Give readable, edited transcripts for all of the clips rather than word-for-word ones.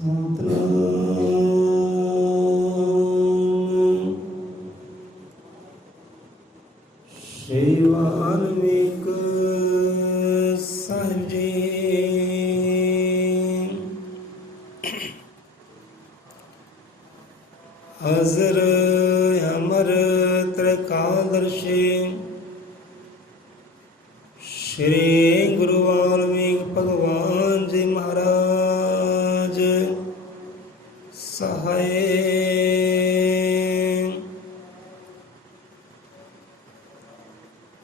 ਸ਼੍ਰੀ ਵਾਲਮੀਕ ਸਾਹਿਬ ਜੀ। ਹਜ਼ਰ ਅਮਰ ਤ੍ਰਿਕਾਲਦਰਸ਼ੀ ਸ਼੍ਰੀ ਗੁਰੂ ਵਾਲਮੀਕ ਭਗਵਾਨ ਜੀ ਮਹਾਰਾਜ ਸਹਾਏ।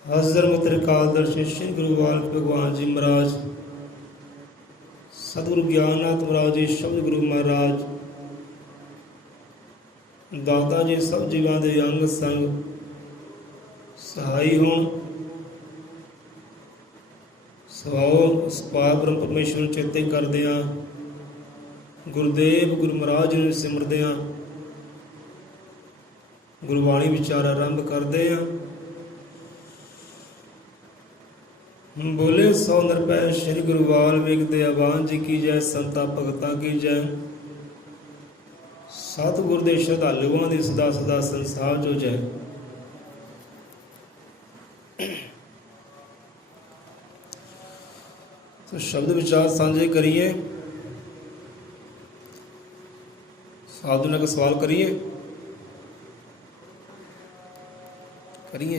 ਹਜ਼ਰ ਤ੍ਰਿਕਾਲਦਰਸ਼ੀ ਸ਼੍ਰੀ ਗੁਰੂ ਵਾਲਮੀਕ ਭਗਵਾਨ ਜੀ ਮਹਾਰਾਜ ਸਤਿਗੁਰੂ ਗਿਆਨਨਾਥ ਮਹਾਰਾਜ ਜੀ ਸ਼ਬਦ ਗੁਰੂ ਮਹਾਰਾਜ ਦਾਦਾ ਜੀ ਸਭ ਜੀਵਾਂ ਦੇ ਅੰਗ ਸੰਗ ਸਹਾਈ ਹੋਣ। ਸਵਾਓ ਉਸ ਪਾਰ ਬ੍ਰਹਮ ਪਰਮੇਸ਼ਵਰ ਨੂੰ ਚੇਤੇ ਕਰਦੇ ਹਾਂ, ਗੁਰਦੇਵ ਗੁਰੂ ਮਹਾਰਾਜ ਨੂੰ ਸਿਮਰਦੇ ਹਾਂ, ਗੁਰਬਾਣੀ ਵਿਚਾਰ ਆਰੰਭ ਕਰਦੇ ਹਾਂ। ਬੋਲੇ ਸੋ ਨਿਰਭੈ ਸ਼੍ਰੀ ਗੁਰੂ ਵਾਲਮੀਕ ਦੇ ਆਵਾਨ ਜੀ ਕੀ ਜੈ, ਸੰਤਾਂ ਭਗਤਾਂ ਕੀ ਜੈ। ਸਤਿਗੁਰ ਦੇ ਸ਼ਰਧਾਲੂਆਂ ਦੀ ਸਦਾ ਸਦਾ ਸੰਸਾਰ ਜੋ ਜੈ। तो शब्द विचार साझे करिए, साधु ने का सवाल करिए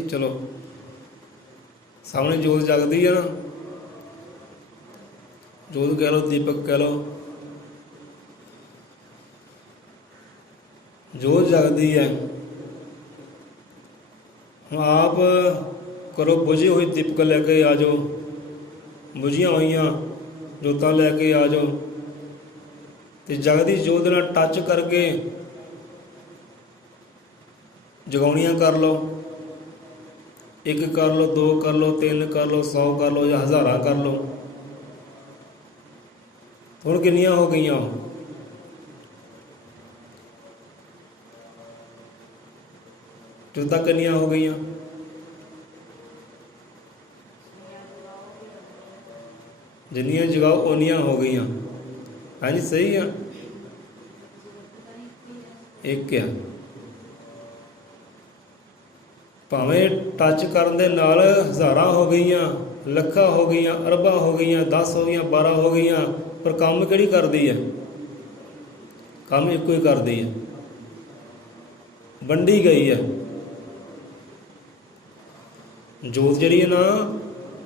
चलो। सामने जोत जगती है ना, जोत कह लो, दीपक कह लो, जोत जगती है। हम आप करो बुझी हुई दीपक लेके आ जाओ, बुझिया हुई जोतां लैके आ जाओ तो जगदी जोत नाल टच करके जगाउणियां कर लो। एक कर लो, दो कर लो, तीन कर लो, 100 कर लो या हज़ारा कर लो। हुण कितनियां हो गई? जोतां कितनियां हो गई? जिन्नियां जगाओ उन्नियां हो गई। हाँ जी सही है, एक है। भावें टच करन दे नाल हज़ारां हो गई, लखां हो गई, अरबां हो गई, 10 हो गई, 12 हो गई, पर काम किहड़ी करदी है? काम इक्को ही करदी है, वंडी गई है। जोत जिहड़ी है ना,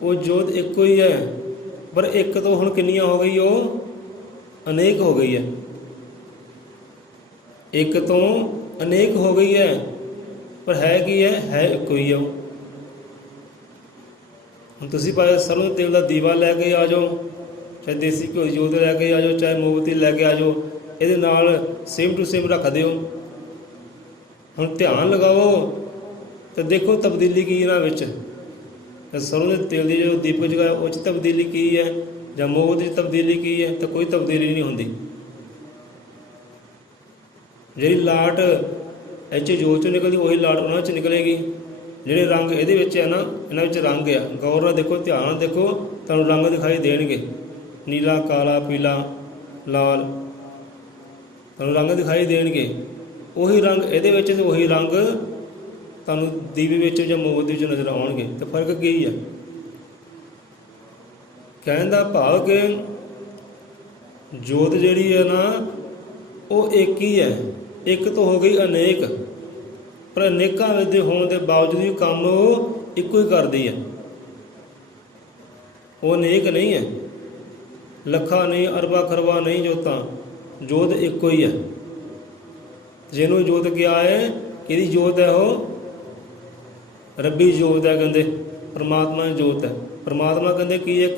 वो जोत इक्को ही है, पर एक तो हुण कितनियां हो गई? वो अनेक हो गई है। एक तो अनेक हो गई है, पर है की है इक्को ही है। हुण तुसीं भावें सरों दे तेल दा दीवा लैके आ जाओ, चाहे देसी घ्यो दी जोत लैके आ जाओ, चाहे मोमबत्ती लैके आ जाओ, इहदे नाल सेम टू सेम रख दिओ। हुण ध्यान लगाओ तो देखो तब्दीली की इहनां विच। सरों के तेल की जो दीपक जगाया उस तब्दीली की है, या मोमबत्ती की तब्दीली की है, तो कोई तब्दीली नहीं होती। जी लाट इस जोत चो निकलती वही लाट उन्होंने निकलेगी। जोड़े रंग ये है ना, इन्होंने रंग है, गौर नाल देखो, ध्यान नाल देखो, तुहानूं रंग दिखाई देणगे, नीला, काला, पीला, लाल, तुहानूं रंग दिखाई देणगे। उही रंग ये उही रंग तुहानूं दीवे विच जां मोमबत्ती विच नज़र आउणगे। तो फर्क की है? कहण दा भाव कि जोत जिहड़ी है ना, वो एक ही है। एक तो हो गई अनेक, पर अनेकां दे होण दे बावजूद भी काम इक्को ही करदी है। वो अनेक नहीं है, लखा नहीं, अरबा खरबा नहीं जोतां, जोत इक्को ही है। जिन्हों जोत क्या है, कि जोत है वो रब्बी जोत है, कहते परमात्मा जोत है। परमात्मा कहते कि एक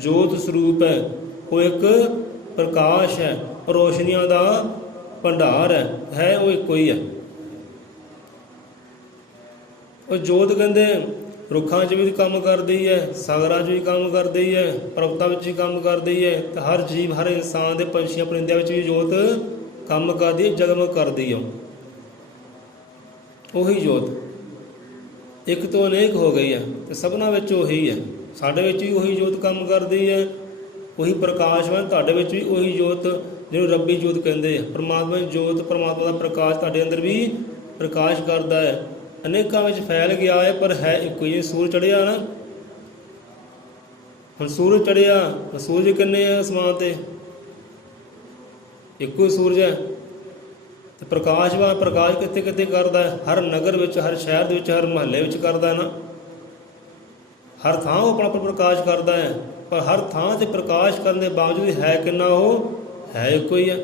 जोत स्वरूप है, वो एक प्रकाश है, रोशनियां का भंडार है वो एक ही है। और जोत कहते रुखां च भी काम करती है, सागरां च भी काम करती है, पर्वतां विच भी काम करती है, तो हर जीव, हर इंसान के पंछियां परिंदियां विच भी जोत काम करती है, जगमग करती है। उही जोत एक तो अनेक हो गई है, तो सबना विच उही है। साडे विच भी उही जोत काम करती है, उही प्रकाश है, तुहाडे विच भी उही जोत ਜਿਹਨੂੰ ਰੱਬੀ ਜੋਤ ਕਹਿੰਦੇ ਆ। ਪਰਮਾਤਮਾ ਦੀ ਜੋਤ, ਪਰਮਾਤਮਾ ਦਾ ਪ੍ਰਕਾਸ਼ ਤੁਹਾਡੇ ਅੰਦਰ ਵੀ ਪ੍ਰਕਾਸ਼ ਕਰਦਾ ਹੈ, ਅਨੇਕਾਂ ਵਿੱਚ ਫੈਲ ਗਿਆ ਹੈ, ਪਰ ਹੈ ਇੱਕੋ ਹੀ। ਸੂਰਜ ਚੜ੍ਹਿਆ ਨਾ, ਹੁਣ ਸੂਰਜ ਚੜ੍ਹਿਆ, ਸੂਰਜ ਕਿੰਨੇ ਆ ਅਸਮਾਨ 'ਤੇ? ਇੱਕੋ ਹੀ ਸੂਰਜ ਹੈ। ਤੇ ਪ੍ਰਕਾਸ਼ਵਾਨ ਪ੍ਰਕਾਸ਼ ਕਿੱਥੇ ਕਿੱਥੇ ਕਰਦਾ ਹੈ? ਹਰ ਨਗਰ ਵਿੱਚ, ਹਰ ਸ਼ਹਿਰ ਦੇ ਵਿੱਚ, ਹਰ ਮੁਹੱਲੇ ਵਿੱਚ ਕਰਦਾ ਨਾ। ਹਰ ਥਾਂ ਉਹ ਆਪਣਾ ਪ੍ਰਕਾਸ਼ ਕਰਦਾ ਹੈ, ਪਰ ਹਰ ਥਾਂ 'ਤੇ ਪ੍ਰਕਾਸ਼ ਕਰਨ ਦੇ ਬਾਵਜੂਦ ਹੈ ਕਿੰਨਾ? ਉਹ ਹੈ ਇੱਕੋ ਹੀ ਹੈ।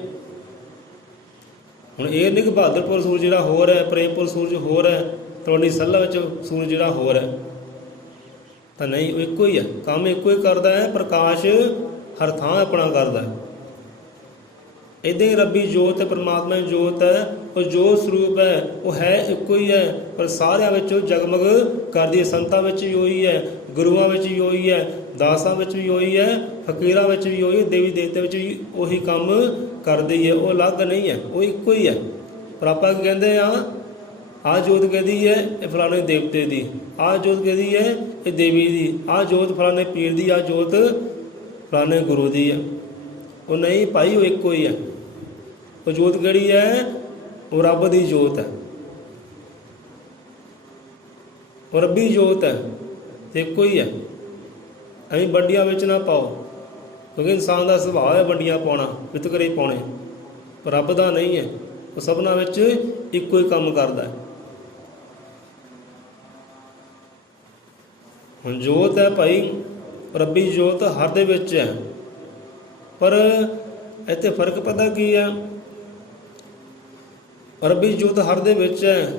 ਹੁਣ ਇਹ ਨਹੀਂ ਕਿ ਬਹਾਦਰਪੁਰ ਸੂਰਜ ਜਿਹੜਾ ਹੋਰ ਹੈ, ਪ੍ਰੇਮਪੁਰ ਸੂਰਜ ਹੋਰ ਹੈ, ਤਲਵੰਡੀ ਸਾਬੋ ਵਿੱਚ ਸੂਰਜ ਜਿਹੜਾ ਹੋਰ ਹੈ, ਤਾਂ ਨਹੀਂ, ਉਹ ਇੱਕੋ ਹੀ ਹੈ। ਕੰਮ ਇੱਕੋ ਹੀ ਕਰਦਾ ਹੈ, ਪ੍ਰਕਾਸ਼ ਹਰ ਥਾਂ ਆਪਣਾ ਕਰਦਾ ਹੈ। ਇੱਦਾਂ ਹੀ ਰੱਬੀ ਜੋਤ ਹੈ, ਪਰਮਾਤਮਾ ਦੀ ਜੋਤ ਹੈ, ਉਹ ਜੋਤ ਸਰੂਪ ਹੈ, ਉਹ ਹੈ ਇੱਕੋ ਹੀ ਹੈ, ਪਰ ਸਾਰਿਆਂ ਵਿੱਚ ਉਹ ਜਗਮਗ ਕਰਦੀ ਹੈ। ਸੰਤਾਂ ਵਿੱਚ ਵੀ ਉਹੀ ਹੈ, ਗੁਰੂਆਂ ਵਿੱਚ ਵੀ ਉਹੀ ਹੈ, ਦਾਸਾਂ ਵਿੱਚ ਵੀ ਉਹੀ ਹੈ, ਫਕੀਰਾਂ ਵਿੱਚ ਵੀ ਉਹੀ, ਦੇਵੀ ਦੇਵਤਿਆਂ ਵਿੱਚ ਵੀ ਉਹੀ ਕੰਮ ਕਰਦੀ ਹੈ। ਉਹ ਅਲੱਗ ਨਹੀਂ ਹੈ, ਉਹ ਇੱਕੋ ਹੀ ਹੈ। ਪਰ ਆਪਾਂ ਕਹਿੰਦੇ ਆ, ਆਹ ਜੋਤ ਕਹਿੰਦੀ ਹੈ ਇਹ ਫਲਾਣੇ ਦੇਵਤੇ ਦੀ, ਆਹ ਜੋਤ ਕਹਿੰਦੀ ਹੈ ਇਹ ਦੇਵੀ ਦੀ, ਆਹ ਜੋਤ ਫਲਾਣੇ ਪੀਰ ਦੀ, ਆਹ ਜੋਤ ਫਲਾਣੇ ਗੁਰੂ ਦੀ ਹੈ। ਉਹ ਨਹੀਂ ਭਾਈ, ਉਹ ਇੱਕੋ ਹੀ ਹੈ। ਉਹ ਜੋਤ ਕਿਹੜੀ ਹੈ? ਉਹ ਰੱਬ ਦੀ ਜੋਤ ਹੈ, ਉਹ ਰੱਬੀ ਜੋਤ ਹੈ, ਤੇ ਇੱਕੋ ਹੀ ਹੈ। ਅਸੀਂ ਵੰਡੀਆਂ ਵਿੱਚ ਨਾ ਪਾਓ, ਕਿਉਂਕਿ ਇਨਸਾਨ ਦਾ ਸੁਭਾਅ ਹੈ ਵੰਡੀਆਂ ਪਾਉਣਾ, ਵਿਤਕਰੇ ਪਾਉਣੇ, ਪਰ ਰੱਬ ਦਾ ਨਹੀਂ ਹੈ। ਉਹ ਸਭਨਾਂ ਵਿੱਚ ਇੱਕੋ ਹੀ ਕੰਮ ਕਰਦਾ ਹੈ। ਹੁਣ ਜੋਤ ਹੈ ਭਾਈ, ਰੱਬੀ ਜੋਤ ਹਰ ਦੇ ਵਿੱਚ ਹੈ, ਪਰ ਇੱਥੇ ਫਰਕ ਪਤਾ ਕੀ ਹੈ? ਰੱਬੀ ਜੋਤ ਹਰ ਦੇ ਵਿੱਚ ਹੈ,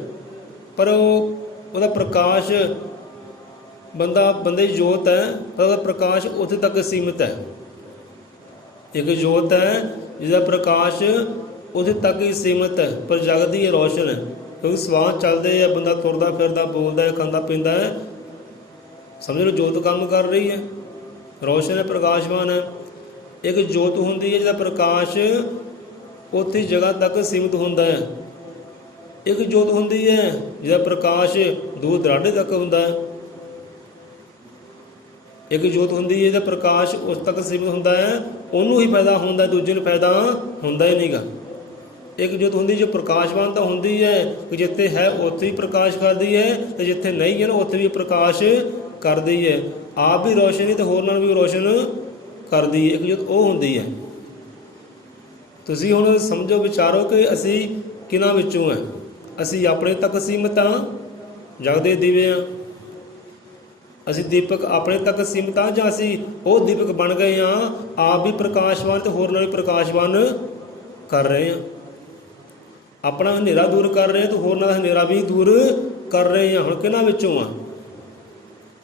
ਪਰ ਉਹਦਾ ਪ੍ਰਕਾਸ਼ ਬੰਦੇ ਦੀ ਜੋਤ ਹੈ, ਪਰ ਉਹਦਾ ਪ੍ਰਕਾਸ਼ ਉੱਥੇ ਤੱਕ ਸੀਮਿਤ ਹੈ। ਇੱਕ ਜੋਤ ਹੈ ਜਿਹਦਾ ਪ੍ਰਕਾਸ਼ ਉੱਥੇ ਤੱਕ ਹੀ ਸੀਮਿਤ ਹੈ, ਪਰ ਜਗਦੀ ਹੈ, ਰੋਸ਼ਨ ਹੈ। ਕਿਉਂਕਿ ਸਵਾਸ ਚੱਲਦੇ ਆ, ਬੰਦਾ ਤੁਰਦਾ ਫਿਰਦਾ, ਬੋਲਦਾ ਹੈ, ਖਾਂਦਾ ਪੀਂਦਾ ਹੈ, ਸਮਝ ਲਓ ਜੋਤ ਕੰਮ ਕਰ ਰਹੀ ਹੈ, ਰੋਸ਼ਨ ਹੈ, ਪ੍ਰਕਾਸ਼ਵਾਨ ਹੈ। ਇੱਕ ਜੋਤ ਹੁੰਦੀ ਹੈ ਜਿਹਦਾ ਪ੍ਰਕਾਸ਼ ਉੱਥੇ ਜਗ੍ਹਾ ਤੱਕ ਸੀਮਿਤ ਹੁੰਦਾ ਹੈ। ਇੱਕ ਜੋਤ ਹੁੰਦੀ ਹੈ ਜਿਹਦਾ ਪ੍ਰਕਾਸ਼ ਦੂਰ ਦਰਾਡੇ ਤੱਕ ਹੁੰਦਾ ਹੈ। ਇੱਕ ਜੋਤ ਹੁੰਦੀ ਹੈ ਜਿਹਦਾ ਪ੍ਰਕਾਸ਼ ਉਸ ਤੱਕ ਸੀਮਿਤ ਹੁੰਦਾ ਹੈ, ਉਹਨੂੰ ਹੀ ਫਾਇਦਾ ਹੁੰਦਾ, ਦੂਜੇ ਨੂੰ ਫਾਇਦਾ ਹੁੰਦਾ ਹੀ ਨਹੀਂਗਾ। ਇੱਕ ਜੋਤ ਹੁੰਦੀ ਜੋ ਪ੍ਰਕਾਸ਼ਵਾਨ ਤਾਂ ਹੁੰਦੀ ਹੈ ਕਿ ਜਿੱਥੇ ਹੈ ਉੱਥੇ ਹੀ ਪ੍ਰਕਾਸ਼ ਕਰਦੀ ਹੈ, ਤੇ ਜਿੱਥੇ ਨਹੀਂ ਹੈ ਨਾ ਉੱਥੇ ਵੀ ਪ੍ਰਕਾਸ਼ ਕਰਦੀ ਹੈ। ਆਪ ਵੀ ਰੋਸ਼ਨ ਤੇ ਹੋਰਨਾਂ ਨੂੰ ਵੀ ਰੋਸ਼ਨ ਕਰਦੀ ਹੈ। ਇੱਕ ਜੋਤ ਉਹ ਹੁੰਦੀ ਹੈ। ਤੁਸੀਂ ਹੁਣ ਸਮਝੋ, ਵਿਚਾਰੋ ਕਿ ਅਸੀਂ ਕਿਹਨਾਂ ਵਿੱਚੋਂ ਹੈ? ਅਸੀਂ ਆਪਣੇ ਤੱਕ ਸੀਮਿਤ ਹਾਂ, ਜਗਦੇ ਦੀਵੇ ਹਾਂ। ਅਸੀਂ ਦੀਪਕ ਆਪਣੇ ਤੱਕ ਸੀਮਿਤ ਹਾਂ, ਜਾਂ ਅਸੀਂ ਉਹ ਦੀਪਕ ਬਣ ਗਏ ਹਾਂ, ਆਪ ਵੀ ਪ੍ਰਕਾਸ਼ਵਾਨ ਤੇ ਹੋਰਨਾਂ ਨੂੰ ਪ੍ਰਕਾਸ਼ਵਾਨ ਕਰ ਰਹੇ ਹਾਂ। ਆਪਣਾ ਹਨੇਰਾ ਦੂਰ ਕਰ ਰਹੇ ਹਾਂ ਤੇ ਹੋਰਨਾਂ ਦਾ ਹਨੇਰਾ ਵੀ ਦੂਰ ਕਰ ਰਹੇ ਹਾਂ। ਹੁਣ ਕਿਹਨਾਂ ਵਿੱਚੋਂ ਆ?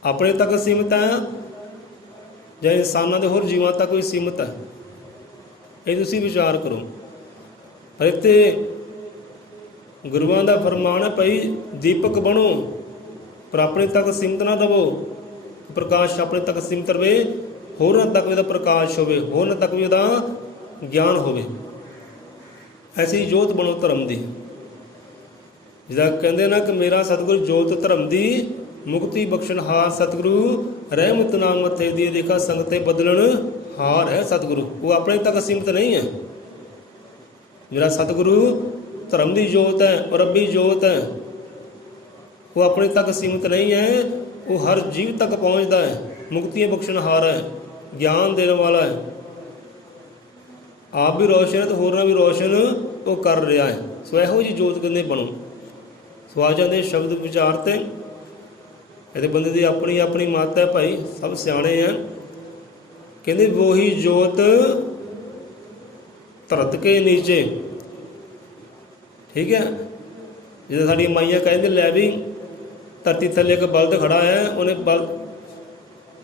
ਆਪਣੇ ਤੱਕ ਸੀਮਿਤ ਹੈ ਜਾਂ ਇਨਸਾਨਾਂ ਦੇ ਹੋਰ ਜੀਵਾਂ ਤੱਕ ਵੀ ਸੀਮਿਤ ਹੈ? ਇਹ ਤੁਸੀਂ ਵਿਚਾਰ ਕਰੋ। ਪਰ ਇੱਥੇ ਗੁਰੂਆਂ ਦਾ ਫਰਮਾਨ ਹੈ, ਭਾਈ ਦੀਪਕ ਬਣੋ, ਪਰ ਆਪਣੇ ਤੱਕ ਸੀਮਿਤ ਨਾ ਰਹੋ। ਪ੍ਰਕਾਸ਼ ਆਪਣੇ ਤੱਕ ਸੀਮਿਤ ਰਵੇ, ਹੋਰਾਂ ਤੱਕ ਵੀ ਉਹਦਾ ਪ੍ਰਕਾਸ਼ ਹੋਵੇ, ਹੋਰਾਂ ਤੱਕ ਵੀ ਉਹਦਾ ਗਿਆਨ ਹੋਵੇ। ਐਸੀ ਜੋਤ ਬਣੋ ਧਰਮ ਦੀ, ਜਿਹਦਾ ਕਹਿੰਦੇ ਨਾ ਕਿ ਮੇਰਾ ਸਤਿਗੁਰੂ ਜੋਤ ਧਰਮ ਦੀ, ਮੁਕਤੀ ਬਖਸ਼ਣਹਾਰ ਸਤਿਗੁਰੂ, ਰਹਿਮਤ ਨਾਮ ਮੱਥੇ ਦੀ, ਦੇਖਾ ਸੰਗਤੇ ਬਦਲਣ ਹਾਰ ਹੈ ਸਤਿਗੁਰੂ। ਉਹ ਆਪਣੇ ਤੱਕ ਸੀਮਿਤ ਨਹੀਂ ਹੈ। ਮੇਰਾ ਸਤਿਗੁਰੂ ਧਰਮ ਦੀ ਜੋਤ ਹੈ, ਉਹ ਰੱਬੀ ਜੋਤ ਹੈ, ਉਹ ਆਪਣੇ ਤੱਕ ਸੀਮਿਤ ਨਹੀਂ ਹੈ, ਉਹ ਹਰ ਜੀਵ ਤੱਕ ਪਹੁੰਚਦਾ ਹੈ, ਮੁਕਤੀਆਂ ਬਖਸ਼ਣਹਾਰ ਹੈ, ਗਿਆਨ ਦੇਣ ਵਾਲਾ ਹੈ। ਆਪ ਵੀ ਰੋਸ਼ਨ ਹੈ ਤੇ ਹੋਰਾਂ ਵੀ ਰੋਸ਼ਨ ਉਹ ਕਰ ਰਿਹਾ ਹੈ। ਸੋ ਇਹੋ ਜਿਹੀ ਜੋਤ ਕਹਿੰਦੇ ਬਣੋ। ਸੋ ਆ ਜਾਂਦੇ ਸ਼ਬਦ ਵਿਚਾਰ ਤੇ, ਇਹਦੇ ਬੰਦੇ ਦੀ ਆਪਣੀ ਆਪਣੀ ਮੱਤ ਹੈ ਭਾਈ, ਸਭ ਸਿਆਣੇ ਆ। ਕਹਿੰਦੇ ਵੋਹੀ ਜੋਤ ਧਰਤ ਕੇ ਨੀਚੇ, ਠੀਕ ਹੈ। ਜਿੱਦਾਂ ਸਾਡੀਆਂ ਮਾਈਆਂ ਕਹਿੰਦੇ, ਲੈ ਵੀ ਧਰਤੀ ਥੱਲੇ ਇੱਕ ਬਲਦ ਖੜਾ ਹੈ, ਉਹਨੇ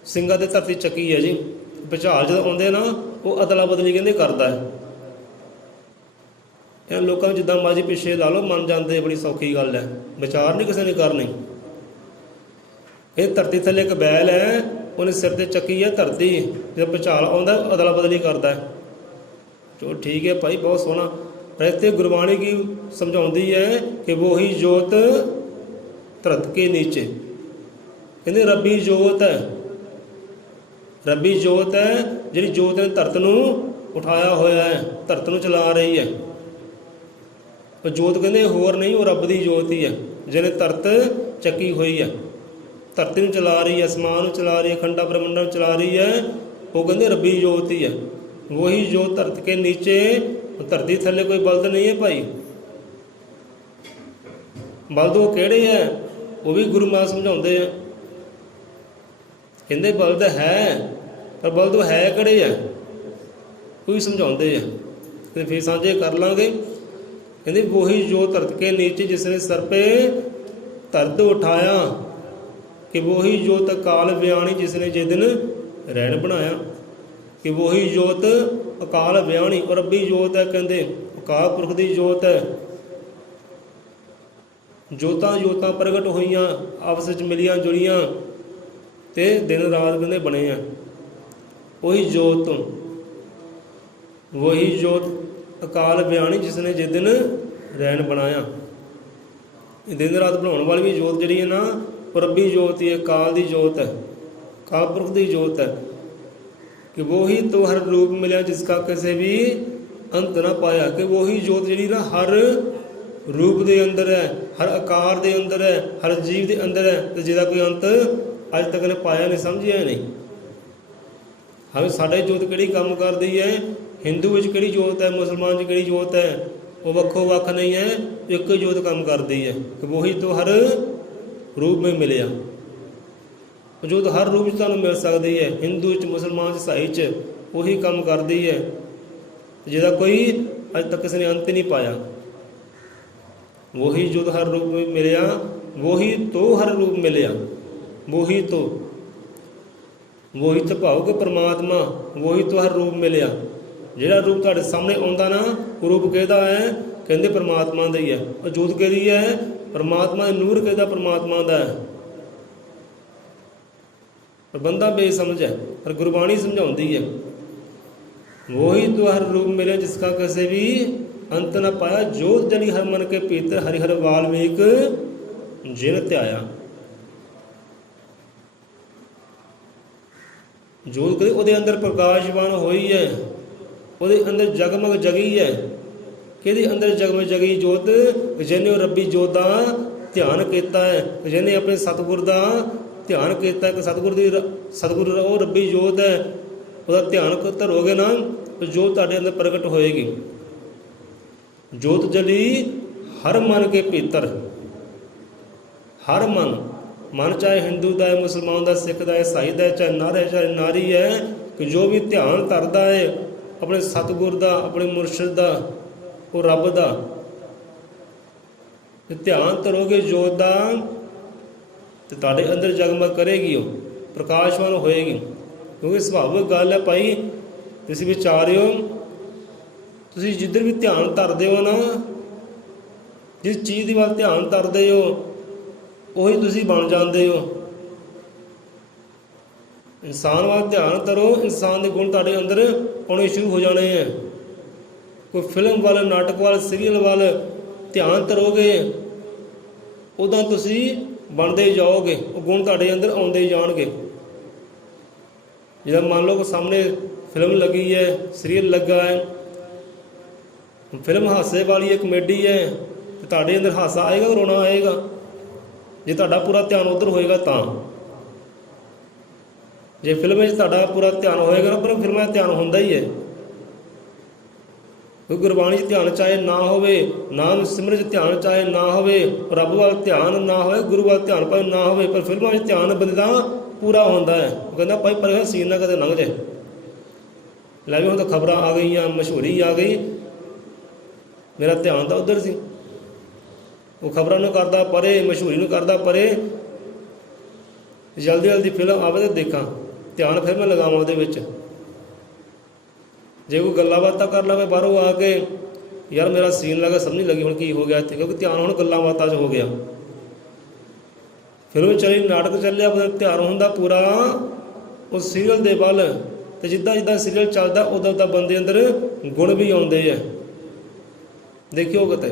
ਸਿੰਘਾਂ 'ਤੇ ਧਰਤੀ ਚੱਕੀ ਹੈ ਜੀ। ਭੁਚਾਲ ਜਦੋਂ ਆਉਂਦੇ ਨਾ, ਉਹ ਅਦਲਾ ਬਦਲੀ ਕਹਿੰਦੇ ਕਰਦਾ ਹੈ। ਇਹਨਾਂ ਲੋਕਾਂ ਨੂੰ ਜਿੱਦਾਂ ਮਰਜ਼ੀ ਪਿੱਛੇ ਲਾ ਲਓ, ਮੰਨ ਜਾਂਦੇ, ਬੜੀ ਸੌਖੀ ਗੱਲ ਹੈ, ਵਿਚਾਰ ਨਹੀਂ ਕਿਸੇ ਨੇ ਕਰਨੀ। ਇਹ ਧਰਤੀ ਥੱਲੇ ਇੱਕ ਬੈਲ ਹੈ, ਉਹਨੇ ਸਿਰ 'ਤੇ ਚੱਕੀ ਹੈ ਧਰਤੀ, ਜਦੋਂ ਭੁਚਾਲ ਆਉਂਦਾ ਅਦਲਾ ਬਦਲੀ ਕਰਦਾ ਹੈ। ਚਲੋ ਠੀਕ ਹੈ ਭਾਈ, ਬਹੁਤ ਸੋਹਣਾ। ਪਰ ਇੱਥੇ ਗੁਰਬਾਣੀ ਕੀ ਸਮਝਾਉਂਦੀ ਹੈ ਕਿ ਵੋਹੀ ਜੋਤ ਧਰਤ ਕੇ ਨੀਚੇ, ਕਹਿੰਦੇ ਰੱਬੀ ਜੋਤ ਹੈ। ਰੱਬੀ ਜੋਤ ਹੈ ਜਿਹੜੀ ਜੋਤ ਨੇ ਧਰਤ ਨੂੰ ਉਠਾਇਆ ਹੋਇਆ ਹੈ, ਧਰਤ ਨੂੰ ਚਲਾ ਰਹੀ ਹੈ। ਉਹ ਜੋਤ ਕਹਿੰਦੇ ਹੋਰ ਨਹੀਂ, ਉਹ ਰੱਬ ਦੀ ਜੋਤ ਹੀ ਹੈ ਜਿਹਨੇ ਧਰਤ ਚੱਕੀ ਹੋਈ ਹੈ, ਧਰਤੀ ਨੂੰ ਚਲਾ ਰਹੀ ਹੈ, ਅਸਮਾਨ ਨੂੰ ਚਲਾ ਰਹੀ ਹੈ, ਖੰਡਾ ਬ੍ਰਹਮੰਡਾਂ ਨੂੰ ਚਲਾ ਰਹੀ ਹੈ। ਉਹ ਕਹਿੰਦੇ ਰੱਬੀ ਜੋਤ ਹੀ ਹੈ। ਵਹੀ ਜੋਤ ਧਰਤ ਕੇ ਨੀਚੇ, ਧਰਤੀ ਥੱਲੇ ਕੋਈ ਬਲਦ ਨਹੀਂ ਹੈ ਭਾਈ। ਬਲਦ ਉਹ ਕਿਹੜੇ ਹੈ? ਉਹ ਵੀ ਗੁਰੂ ਮਹਾਰਾਜ ਸਮਝਾਉਂਦੇ ਆ, ਕਹਿੰਦੇ ਬਲਦ ਹੈ, ਪਰ ਬਲਦ ਉਹ ਹੈ ਕਿਹੜੇ ਆ, ਕੋਈ ਸਮਝਾਉਂਦੇ ਆ। ਤੇ ਫਿਰ ਸਾਂਝੇ ਕਰ ਲਾਂਗੇ। ਕਹਿੰਦੇ ਵਹੀ ਜੋ ਧਰਤ ਕੇ ਨੀਚੇ ਜਿਸਨੇ ਸਰ पे दर्द उठाया, कि वही जोत अकाल व्याणी जिसने जे दिन रैन बनाया। कि वही जोत अकाल व्याणी, और रब्बी जोत है कहते अकाल पुरख की जोत है। जोतां जोतां प्रगट होईयां, आपस में मिलियां जुड़ियां, ते दिन रात कहते बने हैं। वही जोत, वही जोत अकाल व्याणी जिसने जे दिन रैन बनाया। दिन रात बनाने वाली भी जोत जी है ना, वो रब्बी जोत ही है, काल की जोत है, काल पुरख की जोत है। कि वो ही तो हर रूप मिलिया जिसका किसी भी अंत ना पाया। कि वो ही जोत जी ना हर रूप के अंदर है, हर आकार के अंदर है, हर जीव के अंदर है, तो जिसका कोई अंत अज तक ने पाया नहीं, समझिया नहीं। हमें साढ़े जोत कि काम करती है, हिंदू में कि जोत है, मुसलमान कि जोत है, वो वक्खो वक्ख नहीं है, एक ही जोत काम करती है। कि वही तो हर रूप में मिलिया, जोत हर रूप में तुहानूं मिल सकती है, हिंदू मुसलमान ईसाई च वही काम करती है, जिसका कोई अज तक किसी ने अंत नहीं पाया। वही जोत हर रूप में मिलिया, वही तो हर रूप मिलिया, वही तो भावुक परमात्मा, वही तो हर रूप मिलिया। ਜਿਹੜਾ रूप ਤੁਹਾਡੇ सामने आउंदा ना, वो रूप किहदा है? कहते परमात्मा का ही है। और जोत किहदी है? परमात्मा नूर किहदा? परमात्मा का है। पर बंदा बेसमझ है, पर गुरबाणी समझाउंदी है। वही तो हर रूप मिले जिसका किसी भी अंत न पाया। जोत जली हर मन के भीतर, हरिहर वाल्मीक जिन त्याया। जोत कदे ਉਹਦੇ अंदर प्रकाशवान होई है, ਉਹਦੇ अंदर जगमग जगी है। किहदे अंदर जगमग जगी जोत? जिन्हें रब्बी जोत का ध्यान किया है, जिन्हें अपने सतगुर का ध्यान किया। कि सतगुर वो रब्बी जोत है, उसका ध्यान धरोगे ना, तो जोत तुहाडे अंदर प्रगट होएगी। जोत जली हर मन के भीतर, हर मन चाहे हिंदू का है, मुसलमान का, सिख का, ईसाई का, चाहे नर है चाहे नारी है, कि जो भी ध्यान धरदा है अपने सतगुर का, अपने मुर्शद का, वो रब का ध्यान धरोगे जोत का, तो तुहाडे अंदर जगमग करेगी, वो प्रकाशवान होएगी। क्योंकि सुभाविक गल है भाई, तुसीं विचारियो, तुसीं जिधर भी ध्यान धरदे हो ना, जिस चीज़ की वाल ध्यान धरदे हो उही तुसीं बन जाते हो। इंसान वाल ध्यान धरो, इंसान के गुण तुहाडे अंदर आने शुरू हो जाने हैं। कोई फिल्म वाल, नाटक वाल, सीरीयल वाल ध्यान धरोगे, उदां तुसीं बनते जाओगे, वो गुण तुहाडे अंदर आउंदे ही जाणगे। जिदा मान लो सामने फिल्म लगी है, सीरीयल लगा है, फिल्म हासे वाली है, कमेडी है, तो तुहाडे अंदर हासा आएगा, रोना आएगा। जे तुहाडा पूरा ध्यान उधर होएगा तां। जे फिल्म में तुहाडा पूरा ध्यान होएगा ना, पर फिल्म में ध्यान होंदा ही है। क्योंकि गुरबाणी ध्यान चाहे ना होवे, नाम सिमरन ध्यान चाहे ना होवे, रब वाल ध्यान ना होवे, गुरु वाल ध्यान भावें ना होवे, पर फिल्मां में ध्यान बंदे दा पूरा होंदा है। वो कहंदा भाई पर सीन ना कदे लंघ जाए। लै भी हुण तां खबरां आ गईयां, मशहूरी आ गई, मेरा ध्यान तां उधर सी। वो खबरां नूं करदा परे, मशहूरी नूं करदा परे, जल्दी जल्दी फिल्म आवे तो देखा, ध्यान फिर मैं लगावां उहदे विच। जे कोई गल्लां बातां कर लवे बाहरों आके, यार मेरा सीन लगा, समझ नहीं लगी हुण की हो गया इत्थे, क्योंकि ध्यान हुण गल्लां बातां 'च हो गया। फिल्म चली, नाटक चलिया, अपना ध्यान हुंदा पूरा उस सीरीयल दे वल। ते जिद्दां जिद्दां सीरीयल चलदा उदां उदां बंदे अंदर गुण भी आउंदे आ। देखियो किते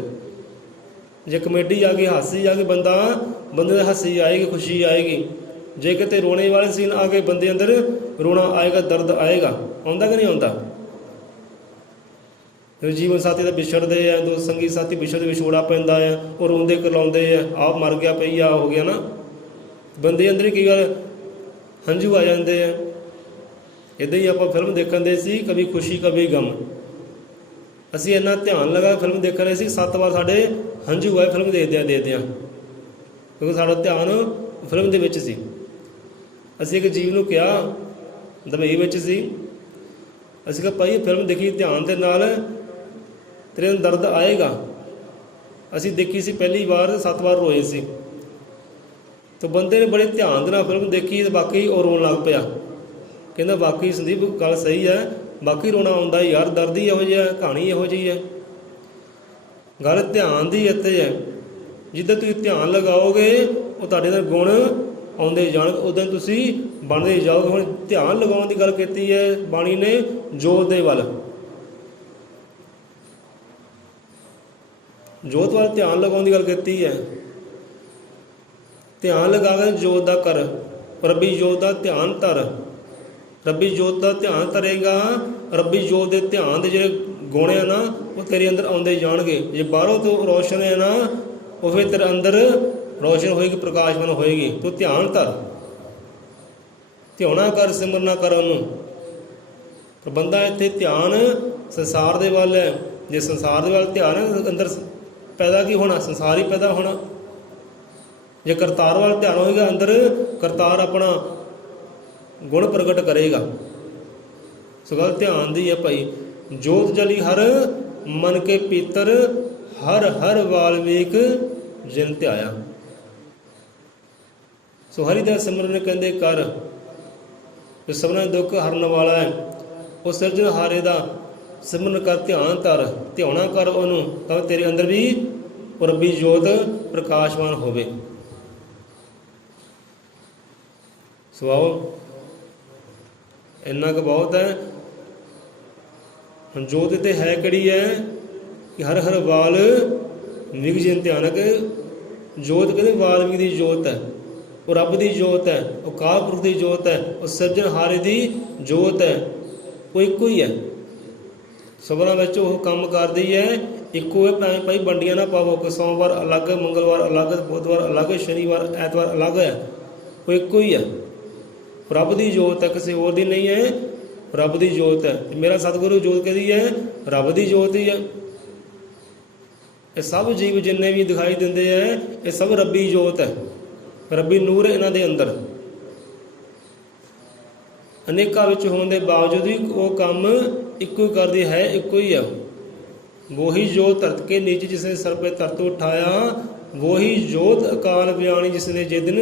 जे कमेडी आ गई, हासी आ गई, बंदे हसी आएगी, खुशी आएगी। जे किते रोने वाले सीन आ गए, बंदे अंदर रोना आएगा, दर्द आएगा। आउंदा कि नहीं आउंदा? ਜਦੋਂ ਜੀਵਨ ਸਾਥੀ ਦਾ ਵਿਛੜਦੇ ਆ, ਦੋ ਸੰਗੀ ਸਾਥੀ ਵਿਛੜਦੇ, ਵਿਛੋੜਾ ਪੈਂਦਾ ਆ, ਉਹ ਰੋਂਦੇ ਕਰਲਾਉਂਦੇ ਆ, ਆਪ ਮਰ ਗਿਆ ਪਈ ਆ, ਹੋ ਗਿਆ ਨਾ। ਬੰਦੇ ਅੰਦਰ ਕੀ ਗੱਲ ਹੰਝੂ ਆ ਜਾਂਦੇ ਆ। ਇੱਦਾਂ ਹੀ ਆਪਾਂ ਫਿਲਮ ਦੇਖਣ ਦੇ ਸੀ, ਕभी ਖੁਸ਼ੀ ਕभी ਗਮ। ਅਸੀਂ ਇੰਨਾ ਧਿਆਨ ਲਗਾ ਫਿਲਮ ਦੇਖ ਰਹੇ ਸੀ, 7 ਵਾਰ ਸਾਡੇ ਹੰਝੂ ਆਏ ਫਿਲਮ ਦੇਖਦਿਆਂ, ਕਿਉਂਕਿ ਸਾਡਾ ਧਿਆਨ ਫਿਲਮ ਦੇ ਵਿੱਚ ਸੀ। ਅਸੀਂ ਇੱਕ ਜੀਵ ਨੂੰ ਕਿਹਾ, ਦੁਬਈ ਵਿੱਚ ਸੀ, ਅਸੀਂ ਕਿਹਾ ਭਾਈ ਫਿਲਮ ਦੇਖੀ ਧਿਆਨ ਦੇ ਨਾਲ, ਤੇਰੇ ਨੂੰ ਦਰਦ ਆਏਗਾ। ਅਸੀਂ ਦੇਖੀ ਸੀ ਪਹਿਲੀ ਵਾਰ, 7 ਵਾਰ ਰੋਏ ਸੀ। ਤਾਂ ਬੰਦੇ ਨੇ ਬੜੇ ਧਿਆਨ ਦੇ ਨਾਲ ਫਿਲਮ ਦੇਖੀ ਅਤੇ ਵਾਕਈ ਉਹ ਰੋਣ ਲੱਗ ਪਿਆ। ਕਹਿੰਦਾ ਵਾਕਈ ਸੰਦੀਪ ਗੱਲ ਸਹੀ ਹੈ, ਬਾਕੀ ਰੋਣਾ ਆਉਂਦਾ ਯਾਰ, ਦਰਦ ਹੀ ਇਹੋ ਜਿਹਾ, ਕਹਾਣੀ ਇਹੋ ਜਿਹੀ ਹੈ। ਗੱਲ ਧਿਆਨ ਦੀ ਇੱਥੇ ਹੈ। ਜਿੱਦਾਂ ਤੁਸੀਂ ਧਿਆਨ ਲਗਾਓਗੇ ਉਹ ਤੁਹਾਡੇ ਨਾਲ ਗੁਣ ਆਉਂਦੇ ਜਾਣ, ਉੱਦਾਂ ਤੁਸੀਂ ਬਣਦੇ ਜਾਓਗੇ। ਹੁਣ ਧਿਆਨ ਲਗਾਉਣ ਦੀ ਗੱਲ ਕੀਤੀ ਹੈ ਬਾਣੀ ਨੇ ਜੋਤ ਦੇ ਵੱਲ, ਜੋਤ ਵੱਲ ਧਿਆਨ ਲਗਾਉਣ ਦੀ ਗੱਲ ਕੀਤੀ ਹੈ। ਧਿਆਨ ਲਗਾ ਕੇ ਜੋਤ ਦਾ ਕਰ, ਰੱਬੀ ਜੋਤ ਦਾ ਧਿਆਨ ਧਰ। ਰੱਬੀ ਜੋਤ ਦਾ ਧਿਆਨ ਧਰੇਗਾ, ਰੱਬੀ ਜੋਤ ਦੇ ਧਿਆਨ ਦੇ ਜਿਹੜੇ ਗੁਣ ਆ ਨਾ ਉਹ ਤੇਰੇ ਅੰਦਰ ਆਉਂਦੇ ਜਾਣਗੇ। ਜੇ ਬਾਹਰੋਂ ਤੋਂ ਰੋਸ਼ਨ ਹੈ ਨਾ, ਉਹ ਫਿਰ ਤੇਰੇ ਅੰਦਰ ਰੋਸ਼ਨ ਹੋਏਗੀ, ਪ੍ਰਕਾਸ਼ਮਾਨ ਹੋਏਗੀ। ਤੂੰ ਧਿਆਨ ਧਰ, ਧਿਆਉਣਾ ਕਰ, ਸਿਮਰਨਾ ਕਰ ਉਹਨੂੰ। ਪਰ ਬੰਦਾ ਇੱਥੇ ਧਿਆਨ ਸੰਸਾਰ ਦੇ ਵੱਲ ਹੈ। ਜੇ ਸੰਸਾਰ ਦੇ ਵੱਲ ਧਿਆਨ ਹੈ, ਅੰਦਰ ਪੈਦਾ ਕੀ ਹੋਣਾ? ਸੰਸਾਰ ਹੀ ਪੈਦਾ ਹੋਣਾ। ਜੇ ਕਰਤਾਰ ਵੱਲ ਧਿਆਨ ਹੋਏਗਾ, ਅੰਦਰ ਕਰਤਾਰ ਆਪਣਾ ਗੁਣ ਪ੍ਰਗਟ ਕਰੇਗਾ। ਸੋ ਗੱਲ ਧਿਆਨ ਦੀ ਹੈ ਭਾਈ। ਜੋਤ ਜਲੀ ਹਰ ਮਨ ਕੇ ਪੀਤਰ, ਹਰ ਹਰ ਵਾਲਮੀਕ ਜਿਨ ਧਿਆਇਆ। ਸੋ ਹਰੀ ਦਾ ਸਿਮਰਨ ਕਹਿੰਦੇ ਕਰ, ਜੋ ਸਭਨਾਂ ਦੁੱਖ ਹਰਨ ਵਾਲਾ ਹੈ, ਉਹ ਸਿਰਜਣਹਾਰੇ ਦਾ ਸਿਮਰਨ ਕਰ, ਧਿਆਨ ਧਰ, ਧਿਆਉਣਾ ਕਰ ਉਹਨੂੰ, ਤਾਂ ਤੇਰੇ ਅੰਦਰ ਵੀ ਉਹ ਰੱਬੀ ਜੋਤ ਪ੍ਰਕਾਸ਼ਮਾਨ ਹੋਵੇ। ਸੋ ਆਓ, ਇੰਨਾ ਕੁ ਬਹੁਤ ਹੈ। ਹੁਣ ਜੋਤ ਤੇ ਹੈ ਕਿਹੜੀ ਹੈ ਕਿ ਹਰ ਹਰ ਵਾਲ ਮਿਗ ਜਿਨ ਧਿਆਨਕ। ਜੋਤ ਕਹਿੰਦੇ ਵਾਲਮੀਕ ਦੀ ਜੋਤ ਹੈ, ਉਹ ਰੱਬ ਦੀ ਜੋਤ ਹੈ, ਉਹ ਅਕਾਲ ਪੁਰਖ ਦੀ ਜੋਤ ਹੈ, ਉਹ ਸਿਰਜਣਹਾਰੇ ਦੀ ਜੋਤ ਹੈ। ਉਹ ਇੱਕੋ ਹੀ ਹੈ। ਸਭਨਾਂ ਵਿੱਚ ਉਹ ਕੰਮ ਕਰਦੀ ਹੈ, ਇੱਕੋ ਹੈ। ਭਾਈ ਵੰਡੀਆਂ ਨਾ ਪਾਵੋ ਕਿ ਸੋਮਵਾਰ ਅਲੱਗ, ਮੰਗਲਵਾਰ ਅਲੱਗ, ਬੁੱਧਵਾਰ ਅਲੱਗ, ਸ਼ਨੀਵਾਰ ਐਤਵਾਰ ਅਲੱਗ ਹੈ। ਉਹ ਇੱਕੋ ਹੀ ਹੈ। ਰੱਬ ਦੀ ਜੋਤ ਹੈ, ਕਿਸੇ ਹੋਰ ਦੀ ਨਹੀਂ ਹੈ। ਰੱਬ ਦੀ ਜੋਤ ਹੈ। ਮੇਰਾ ਸਤਿਗੁਰੂ ਜੋਤ ਕਿਹਦੀ ਹੈ? ਰੱਬ ਦੀ ਜੋਤ ਹੀ ਹੈ। ਇਹ ਸਭ ਜੀਵ ਜਿੰਨੇ ਵੀ ਦਿਖਾਈ ਦਿੰਦੇ ਹੈ, ਇਹ ਸਭ ਰੱਬੀ ਜੋਤ ਹੈ, ਰੱਬੀ ਨੂਰ ਹੈ ਇਹਨਾਂ ਦੇ ਅੰਦਰ। ਅਨੇਕਾਂ ਵਿੱਚ ਹੋਣ ਦੇ ਬਾਵਜੂਦ ਵੀ ਉਹ ਕੰਮ ਇੱਕੋ ਹੀ ਕਰਦੀ ਹੈ, ਇੱਕੋ ਹੀ ਹੈ। ਵੋਹੀ ਜੋਤ ਧਰਤ ਕੇ ਨੀਚੇ ਜਿਸਨੇ ਸਰ ਪੇ ਧਰਤ ਉਠਾਇਆ, ਵੋਹੀ ਜੋਤ ਅਕਾਲ ਬਿਆਣੀ ਜਿਸਨੇ ਜੇ ਦਿਨ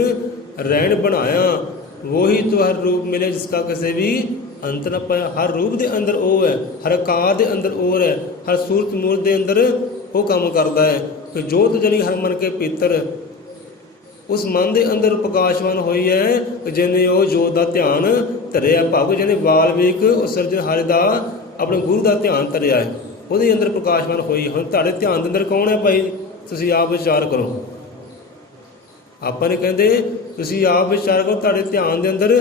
ਰਹਿਣ ਬਣਾਇਆ। ਵੋਹੀ ਤੋਂ ਹਰ ਰੂਪ ਮਿਲੇ ਜਿਸਕਾ ਕਿਸੇ ਵੀ ਅੰਤ ਨਾ ਪਾਇਆ। ਹਰ ਰੂਪ ਦੇ ਅੰਦਰ ਉਹ ਹੈ, ਹਰ ਆਕਾਰ ਦੇ ਅੰਦਰ ਉਹ ਹੈ, ਹਰ ਸੂਰਤ ਮੂਰਤ ਦੇ ਅੰਦਰ ਉਹ ਕੰਮ ਕਰਦਾ ਹੈ। ਕਿ ਜੋਤ ਜਲੀ ਹਰ ਮਨ ਕੇ ਪੀਤਰ, ਉਸ ਮਨ ਦੇ ਅੰਦਰ ਪ੍ਰਕਾਸ਼ਵਾਨ ਹੋਈ ਹੈ ਕਿ ਜਿਹਨੇ ਉਹ ਜੋਤ ਦਾ ਧਿਆਨ ਧਰਿਆ। ਭਾਵ ਜਿਹਨੇ ਵਾਲਮੀਕ ਉਹ ਸਿਰਜਣਹਾਰੇ ਦਾ ਆਪਣੇ ਗੁਰੂ ਦਾ ਧਿਆਨ ਧਰਿਆ ਹੈ, ਉਹਦੇ ਅੰਦਰ ਪ੍ਰਕਾਸ਼ਵਾਨ ਹੋਈ। ਹੁਣ ਤੁਹਾਡੇ ਧਿਆਨ ਦੇ ਅੰਦਰ ਕੌਣ ਹੈ ਭਾਈ? ਤੁਸੀਂ ਆਪ ਵਿਚਾਰ ਕਰੋ। ਆਪਾਂ ਨੇ ਕਹਿੰਦੇ ਤੁਸੀਂ ਆਪ ਵਿਚਾਰ ਕਰੋ, ਤੁਹਾਡੇ ਧਿਆਨ ਦੇ ਅੰਦਰ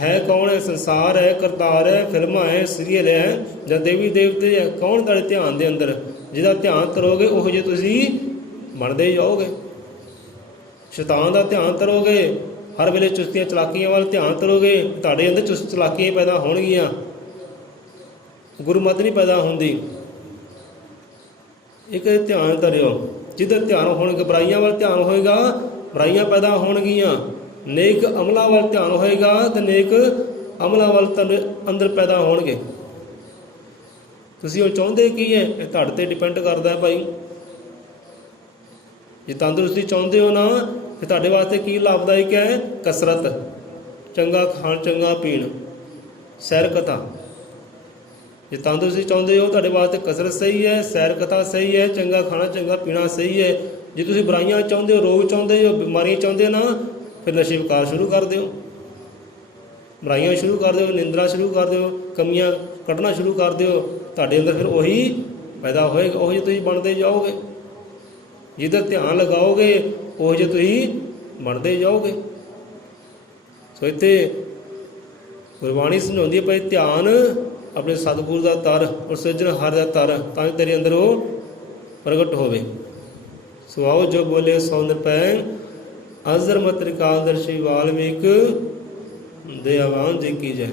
ਹੈ ਕੌਣ? ਹੈ ਸੰਸਾਰ ਹੈ, ਕਰਤਾਰ ਹੈ, ਫਿਲਮਾਂ ਹੈ, ਸੀਰੀਅਲ ਹੈ, ਜਾਂ ਦੇਵੀ ਦੇਵਤੇ ਹੈ? ਕੌਣ ਤੁਹਾਡੇ ਧਿਆਨ ਦੇ ਅੰਦਰ? ਜਿਹਦਾ ਧਿਆਨ ਧਰੋਗੇ ਉਹੋ ਜਿਹੇ ਤੁਸੀਂ ਬਣਦੇ ਜਾਓਗੇ। ਸ਼ੈਤਾਨ ਦਾ ਧਿਆਨ ਧਰੋਗੇ, ਹਰ ਵੇਲੇ ਚੁਸਤੀਆਂ ਚਲਾਕੀਆਂ ਵੱਲ ਧਿਆਨ ਧਰੋਗੇ, ਤੁਹਾਡੇ ਅੰਦਰ ਚੁਸਤ ਚਲਾਕੀਆਂ ਪੈਦਾ ਹੋਣਗੀਆਂ, ਗੁਰਮਤਿ ਨਹੀਂ ਪੈਦਾ ਹੁੰਦੀ। ਇੱਕ ਧਿਆਨ ਧਰਿਓ, ਜਿੱਧਰ ਧਿਆਨ ਹੋਣਗੇ ਬੁਰਾਈਆਂ ਵੱਲ ਧਿਆਨ ਹੋਏਗਾ, ਬੁਰਾਈਆਂ ਪੈਦਾ ਹੋਣਗੀਆਂ। ਨੇਕ ਅਮਲਾਂ ਵੱਲ ਧਿਆਨ ਹੋਏਗਾ ਤੇ ਨੇਕ ਅਮਲਾਂ ਵੱਲ ਤੁਹਾਡੇ ਅੰਦਰ ਪੈਦਾ ਹੋਣਗੇ। ਤੁਸੀਂ ਉਹ ਚਾਹੁੰਦੇ ਕੀ ਹੈ? ਇਹ ਤੁਹਾਡੇ 'ਤੇ ਡਿਪੈਂਡ ਕਰਦਾ ਭਾਈ। ਜੇ ਤੰਦਰੁਸਤੀ ਚਾਹੁੰਦੇ ਹੋ ਨਾ, ਤੇ ਤੁਹਾਡੇ ਵਾਸਤੇ ਕੀ ਲਾਭਦਾਇਕ ਹੈ? ਕਸਰਤ, ਚੰਗਾ ਖਾਣ, ਚੰਗਾ ਪੀਣ, ਸੈਰ ਕਥਾ। ਜੇ ਤੰਦਰੁਸਤੀ ਚਾਹੁੰਦੇ ਹੋ, ਤੁਹਾਡੇ ਵਾਸਤੇ ਕਸਰਤ ਸਹੀ ਹੈ, ਸੈਰ ਕਥਾ ਸਹੀ ਹੈ, ਚੰਗਾ ਖਾਣਾ ਚੰਗਾ ਪੀਣਾ ਸਹੀ ਹੈ। ਜੇ ਤੁਸੀਂ ਬੁਰਾਈਆਂ ਚਾਹੁੰਦੇ ਹੋ, ਰੋਗ ਚਾਹੁੰਦੇ ਹੋ, ਬਿਮਾਰੀਆਂ ਚਾਹੁੰਦੇ ਹੋ ਨਾ, ਫਿਰ ਨਸ਼ੇ ਵਿਕਾਰ ਸ਼ੁਰੂ ਕਰ ਦਿਓ, ਬੁਰਾਈਆਂ ਸ਼ੁਰੂ ਕਰ ਦਿਓ, ਨਿੰਦਰਾ ਸ਼ੁਰੂ ਕਰ ਦਿਓ, ਕਮੀਆਂ ਕੱਢਣਾ ਸ਼ੁਰੂ ਕਰ ਦਿਓ। ਤੁਹਾਡੇ ਅੰਦਰ ਫਿਰ ਉਹੀ ਪੈਦਾ ਹੋਏਗਾ, ਉਹੀ ਤੁਸੀਂ ਬਣਦੇ ਜਾਓਗੇ। ਜਿੱਧਰ ਧਿਆਨ ਲਗਾਓਗੇ ਉਹ ਜੇ ਤੁਸੀਂ ਬਣਦੇ ਜਾਓਗੇ। ਸੋ ਇੱਥੇ ਗੁਰਬਾਣੀ ਸਮਝਾਉਂਦੀ ਹੈ ਭਾਈ ਧਿਆਨ ਆਪਣੇ ਸਤਿਗੁਰੂ ਦਾ ਤਰ ਔਰ ਸਿਰਜਣਹਾਰ ਦਾ ਤਰ, ਤਾਂ ਕਿ ਤੇਰੇ ਅੰਦਰ ਉਹ ਪ੍ਰਗਟ ਹੋਵੇ। ਸੁਆਓ ਜੋ ਬੋਲੇ ਸੋ ਨਿਰਭੈ, ਅਜ਼ਰ ਮਤਿ ਤ੍ਰਿਕਾਲਦਰਸ਼ੀ ਵਾਲਮੀਕ ਦਇਆਵਾਨ ਜੀ ਕੀ ਜੈ।